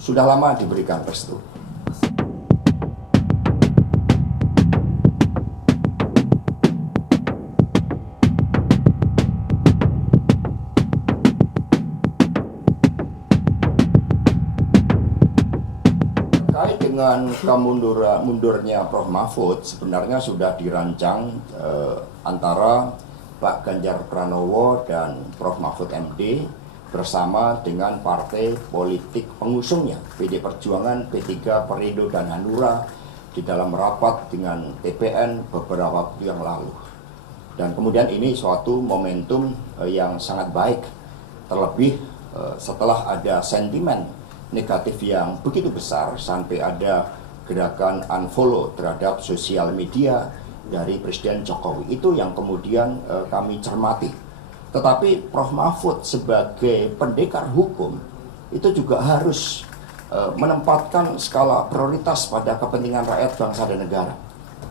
sudah lama diberikan restu. Terkait dengan mundurnya Prof. Mahfud, sebenarnya sudah dirancang antara Pak Ganjar Pranowo dan Prof. Mahfud MD bersama dengan partai politik pengusungnya, PD Perjuangan, P3, Perindo, dan Hanura di dalam rapat dengan TPN beberapa waktu yang lalu. Dan kemudian ini suatu momentum yang sangat baik, terlebih setelah ada sentimen negatif yang begitu besar sampai ada gerakan unfollow terhadap sosial media dari Presiden Jokowi. Itu yang kemudian kami cermati. Tetapi Prof. Mahfud sebagai pendekar hukum itu juga harus menempatkan skala prioritas pada kepentingan rakyat, bangsa, dan negara.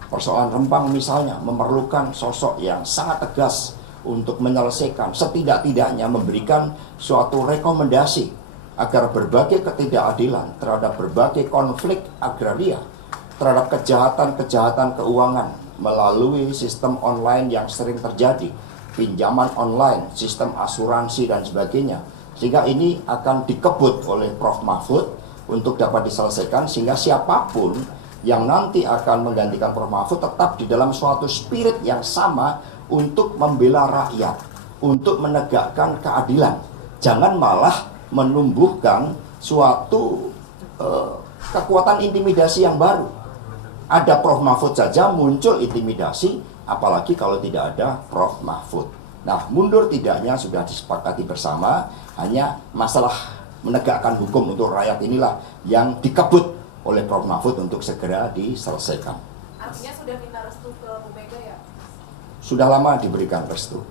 Persoalan Rempang misalnya memerlukan sosok yang sangat tegas untuk menyelesaikan, setidak-tidaknya memberikan suatu rekomendasi agar berbagai ketidakadilan terhadap berbagai konflik agraria, terhadap kejahatan-kejahatan keuangan melalui sistem online yang sering terjadi, pinjaman online, sistem asuransi, dan sebagainya. Sehingga ini akan dikebut oleh Prof. Mahfud untuk dapat diselesaikan, sehingga siapapun yang nanti akan menggantikan Prof. Mahfud tetap di dalam suatu spirit yang sama untuk membela rakyat, untuk menegakkan keadilan. Jangan malah menumbuhkan suatu kekuatan intimidasi yang baru. Ada Prof. Mahfud saja muncul intimidasi, apalagi kalau tidak ada Prof. Mahfud. Nah, mundur tidaknya sudah disepakati bersama, hanya masalah menegakkan hukum untuk rakyat inilah yang dikebut oleh Prof. Mahfud untuk segera diselesaikan. Artinya sudah minta restu ke Bu Mega ya? Sudah lama diberikan restu.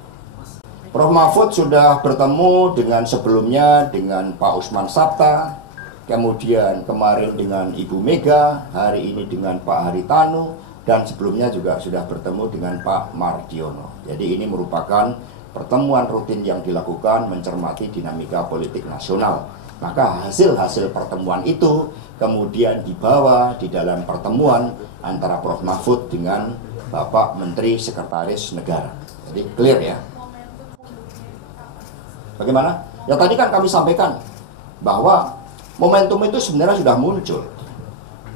Prof. Mahfud sudah bertemu dengan sebelumnya dengan Pak Usman Sabta, kemudian kemarin dengan Ibu Mega, hari ini dengan Pak Haritanu, dan sebelumnya juga sudah bertemu dengan Pak Mardiono. Jadi ini merupakan pertemuan rutin yang dilakukan mencermati dinamika politik nasional. Maka hasil-hasil pertemuan itu kemudian dibawa di dalam pertemuan antara Prof. Mahfud dengan Bapak Menteri Sekretaris Negara. Jadi clear ya. Bagaimana? Ya tadi kan kami sampaikan bahwa momentum itu sebenarnya sudah muncul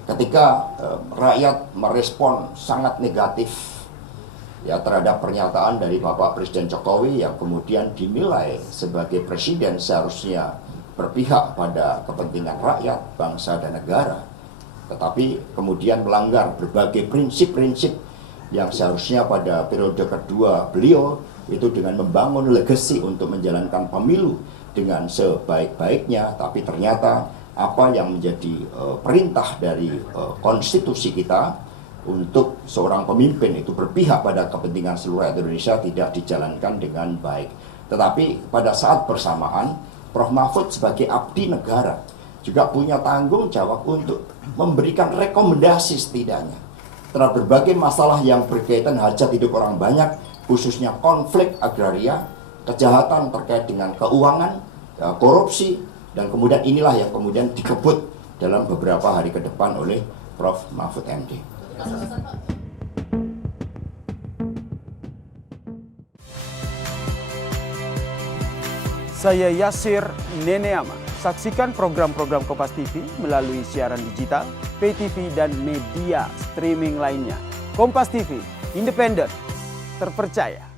ketika rakyat merespon sangat negatif ya terhadap pernyataan dari Bapak Presiden Jokowi yang kemudian dinilai sebagai presiden seharusnya berpihak pada kepentingan rakyat, bangsa, dan negara, tetapi kemudian melanggar berbagai prinsip-prinsip yang seharusnya pada periode kedua beliau itu dengan membangun legasi untuk menjalankan pemilu dengan sebaik-baiknya, tapi ternyata apa yang menjadi perintah dari konstitusi kita untuk seorang pemimpin itu berpihak pada kepentingan seluruh rakyat Indonesia tidak dijalankan dengan baik. Tetapi pada saat bersamaan, Prof. Mahfud sebagai abdi negara juga punya tanggung jawab untuk memberikan rekomendasi setidaknya terhadap berbagai masalah yang berkaitan hajat hidup orang banyak, khususnya konflik agraria, kejahatan terkait dengan keuangan, korupsi, dan kemudian inilah yang kemudian dikebut dalam beberapa hari ke depan oleh Prof. Mahfud MD. Saya Yasir Neneama. Saksikan program-program Kompas TV melalui siaran digital, pay TV, dan media streaming lainnya. Kompas TV, independen, terpercaya.